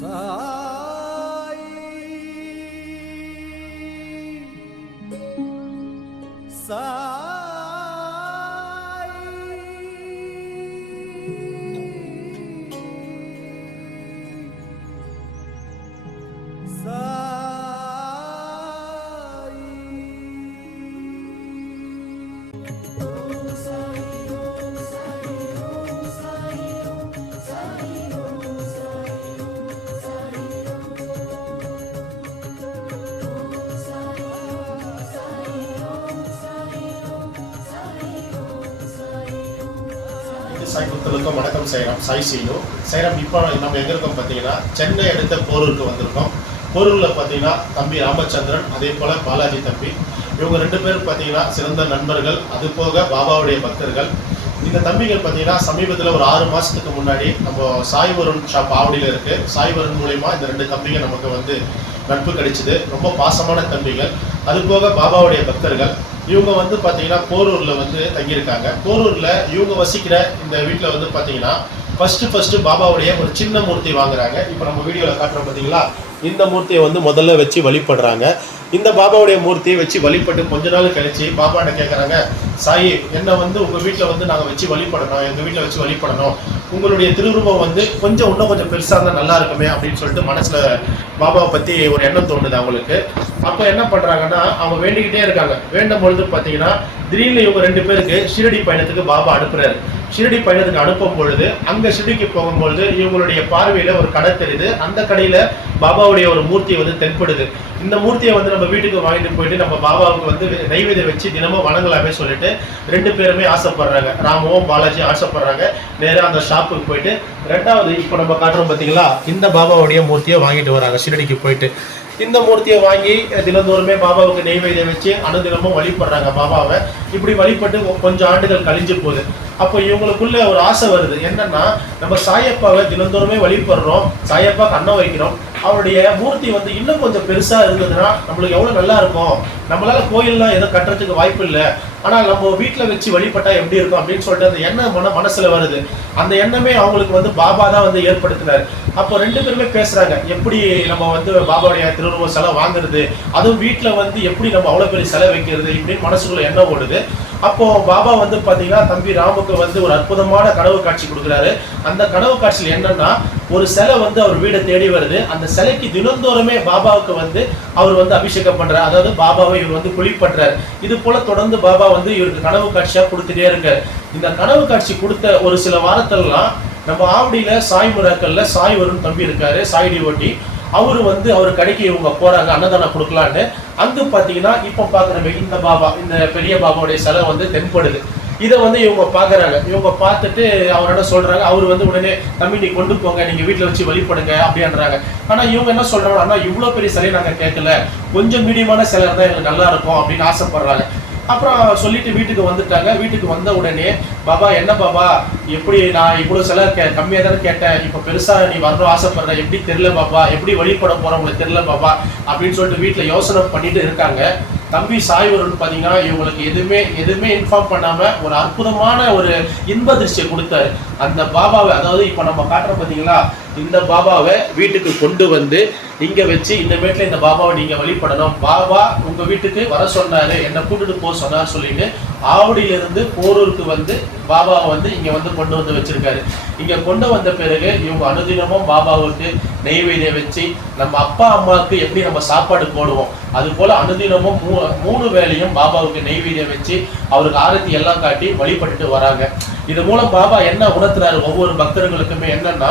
好 சாய் புத்தலுக்கும் வணக்கம் செய்கிறோம் சாய் சீனு. செய்கிறோம் இப்போ நம்ம எங்கே இருக்கோம் பார்த்தீங்கன்னா சென்னை அடுத்த போரூருக்கு வந்திருக்கோம். போரூரில் பார்த்தீங்கன்னா தம்பி ராமச்சந்திரன் அதே போல் பாலாஜி தம்பி. இவங்க ரெண்டு பேரும் பார்த்தீங்கன்னா சிறந்த நண்பர்கள். அது போக பாபாவுடைய பக்தர்கள். இந்த தம்பிகள் பார்த்தீங்கன்னா சமீபத்தில் ஒரு ஆறு மாதத்துக்கு முன்னாடி நம்ம சாய் வருண் ஷாப் ஆவடியில் இருக்குது சாய் வருண் மூலயமா இந்த ரெண்டு தம்பிகள் நமக்கு வந்து நட்பு கிடைச்சிது. ரொம்ப பாசமான தம்பிகள். அது போக பாபாவுடைய பக்தர்கள். இவங்க வந்து பார்த்தீங்கன்னா போரூரில் வந்து தங்கியிருக்காங்க. போரூரில் இவங்க வசிக்கிற இந்த வீட்டில் வந்து பார்த்தீங்கன்னா ஃபஸ்ட்டு ஃபஸ்ட்டு பாபாவுடைய ஒரு சின்ன மூர்த்தி வாங்குறாங்க. இப்போ நம்ம வீடியோவில் காட்டுறோம் பார்த்தீங்களா இந்த மூர்த்தியை வந்து முதல்ல வச்சு வழிபடுறாங்க. இந்த பாபாவுடைய மூர்த்தியை வச்சு வழிபட்டு கொஞ்ச நாள் கழிச்சு பாபாட்ட கேட்குறாங்க சாயி என்னை வந்து உங்கள் வீட்டில் வந்து நாங்கள் வச்சு வழிபடணும். எங்கள் வீட்டில் வச்சு வழிபடணும். உங்களுடைய திருவுருவம் வந்து கொஞ்சம் இன்னும் கொஞ்சம் பெருசாக இருந்தால் நல்லா இருக்குமே அப்படின்னு சொல்லிட்டு மனசில் பாபாவை பற்றி ஒரு எண்ணம் தோணுது அவங்களுக்கு. அப்போ என்ன பண்ணுறாங்கன்னா அவங்க வேண்டிக்கிட்டே இருக்காங்க. வேண்டும் பொழுது பார்த்தீங்கன்னா திடீர்னு இவங்க ரெண்டு பேருக்கு ஷிரடி பயணத்துக்கு பாபா அனுப்புறாரு. ஷிரடி பயணத்துக்கு அனுப்பும் பொழுது அங்கே ஷிரடிக்கு போகும்பொழுது இவங்களுடைய பார்வையில் ஒரு கடை தெரியுது. அந்த கடையில் பாபாவுடைய ஒரு மூர்த்தியை வந்து தென்படுது. இந்த மூர்த்தியை வந்து நம்ம வீட்டுக்கு வாங்கிட்டு போயிட்டு நம்ம பாபாவுக்கு வந்து நைவேத்தியம் வச்சு தினமும் வணங்கலாமே சொல்லிட்டு ரெண்டு பேருமே ஆசைப்படுறாங்க. ராமுவும் பாலாஜி ஆசைப்படுறாங்க. நேராக அந்த ஷாப்புக்கு போயிட்டு ரெண்டாவது இப்போ நம்ம காட்டுறோம் பார்த்தீங்களா இந்த பாபாவுடைய மூர்த்தியை வாங்கிட்டு வராங்க ஷிரடிக்கு போயிட்டு. இந்த மூர்த்தியை வாங்கி தினந்தோறுமே பாபாவுக்கு நெய்வேதியம் வச்சு அனுதினமும் வழிபடுறாங்க பாபாவை. இப்படி வழிபட்டு கொஞ்சம் ஆண்டுகள் கழிஞ்சு போகுது. அப்போ இவங்களுக்குள்ள ஒரு ஆசை வருது. என்னன்னா நம்ம சாயப்பாவை தினந்தோறுமே வழிபடுறோம். சாயப்பா கண்ணை வைக்கிறோம். அவருடைய மூர்த்தி வந்து இன்னும் கொஞ்சம் பெருசா இருந்ததுன்னா நம்மளுக்கு எவ்வளவு நல்லா இருக்கும்? நம்மளால கோயில்லாம் எதுவும் கட்டுறதுக்கு வாய்ப்பு இல்லை. ஆனால் நம்ம வீட்டில் வச்சு வழிபட்டா எப்படி இருக்கும் அப்படின்னு சொல்லிட்டு அந்த எண்ணம் மன மனசுல வருது. அந்த எண்ணமே அவங்களுக்கு வந்து பாபா தான் வந்து ஏற்படுத்தினார் அப்போ ரெண்டு பேருமே பேசுறாங்க. எப்படி நம்ம வந்து பாபாவுடைய திருவுருவ சிலை வாங்குறது? அதுவும் வீட்டில் வந்து எப்படி நம்ம அவ்வளோ பெரிய சிலை வைக்கிறது? இப்படின்னு மனசுக்குள்ள எண்ணம் ஓடுது. அப்போ பாபா வந்து பார்த்தீங்கன்னா தம்பி ராமுக்கு வந்து ஒரு அற்புதமான கனவு காட்சி கொடுக்குறாரு. அந்த கனவு காட்சியில் என்னன்னா ஒரு சிலை வந்து அவர் வீடை தேடி வருது. அந்த சிலைக்கு தினந்தோறுமே பாபாவுக்கு வந்து அவர் வந்து அபிஷேகம் பண்றாரு. அதாவது பாபாவை இவர் வந்து குளிப்பற்றார். இது போல தொடர்ந்து பாபா வந்து இவருக்கு கனவு காட்சியா கொடுத்துட்டே இருக்காரு. இந்த கனவு காட்சி கொடுத்த ஒரு சில வாரத்திலலாம் நம்ம ஆவடியில சாய் முறாக்கல்ல சாய் வருண் தம்பி இருக்காரு சாய் டிஓட்டி அவரு வந்து அவர் கடைக்கு இவங்க போறாங்க அன்னதானம் கொடுக்கலான்னு அங்கு பாத்தீங்கன்னா இப்போ பாக்குற இந்த பாபா இந்த பெரிய பாபாவுடைய சிலை வந்து தென்படுது. இதை வந்து இவங்க பார்க்குறாங்க. இவங்க பார்த்துட்டு அவர் என்ன அவர் வந்து உடனே தம்பி நீ கொண்டு போங்க. நீங்கள் வீட்டில் வச்சு வழிபடுங்க. அப்படின்றாங்க. ஆனால் இவங்க என்ன சொல்கிறாங்க ஆனால் இவ்வளோ பெரிய சிலையை நாங்கள் கேட்கல. கொஞ்சம் மீடியமான சிலை தான் எங்களுக்கு நல்லா இருக்கும். அப்படின்னு ஆசைப்படுறாங்க. அப்புறம் சொல்லிட்டு வீட்டுக்கு வந்துட்டாங்க. வீட்டுக்கு வந்த உடனே பாபா என்ன பாபா? எப்படி நான் இவ்வளோ சில கே கம்மியாக தானே கேட்டேன். இப்போ பெருசாக நீ வரணும் ஆசைப்படுற. எப்படி தெரில பாபா? எப்படி வழிபட போகிறோம் உங்களுக்கு தெரில பாபா? அப்படின்னு சொல்லிட்டு வீட்டில் யோசனை பண்ணிட்டு இருக்காங்க. தம்பி சாய்வருன்னு பார்த்தீங்கன்னா இவங்களுக்கு எதுவுமே எதுவுமே இன்ஃபார்ம் பண்ணாம ஒரு அற்புதமான ஒரு இன்ப திருஷ்டியை கொடுத்தாரு. அந்த பாபாவை அதாவது இப்போ நம்ம காட்டுறோம் பார்த்தீங்களா இந்த பாபாவை வீட்டுக்கு கொண்டு வந்து இங்க வச்சு இந்த வீட்டுல இந்த பாபாவை நீங்க வழிபடணும். பாபா உங்க வீட்டுக்கு வர சொன்னாரு. என்ன கூட்டிட்டு போக சொன்னார் சொல்லிட்டு ஆவடியில இருந்து போரூருக்கு வந்து பாபாவை வந்து இங்க வந்து கொண்டு வந்து வச்சிருக்காரு. இங்க கொண்டு வந்த பிறகு இவங்க அனுதினமும் பாபாவுக்கு நெய்வேதியம் வச்சு நம்ம அப்பா அம்மாவுக்கு எப்படி நம்ம சாப்பாடு போடுவோம்? அது போல அனுதினமும் மூ மூணு வேலையும் பாபாவுக்கு நெய்வேதியம் வச்சு அவருக்கு ஆரத்தி எல்லாம் காட்டி வழிபட்டுட்டு வராங்க. இது மூலம் பாபா என்ன உணர்த்துறாரு ஒவ்வொரு பக்தர்களுக்குமே என்னன்னா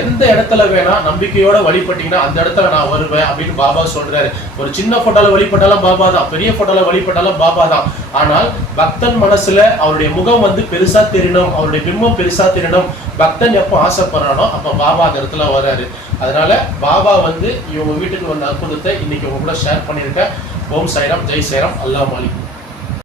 எந்த இடத்துல வேணா நம்பிக்கையோட வழிபட்டீங்கன்னா அந்த இடத்துல நான் வருவேன் அப்படின்னு பாபா சொல்றாரு. ஒரு சின்ன போட்டோல வழிபட்டாலும் பாபா தான் பெரிய போட்டோல வழிபட்டாலும் பாபா தான். ஆனால் பக்தன் மனசுல அவருடைய முகம் வந்து பெருசா தெரியணும் அவருடைய பிம்பம் பெருசா தெரியணும். பக்தன் எப்போ ஆசைப்படுறானோ அப்ப பாபா அந்த இடத்துல வராரு. அதனால பாபா வந்து இவங்க வீட்டுக்கு வந்த அற்புதத்தை இன்னைக்கு உங்க கூட ஷேர் பண்ணியிருக்கேன். ஓம் சாய்ராம் ஜெய் சாய்ராம் அல்லா மாலிக்.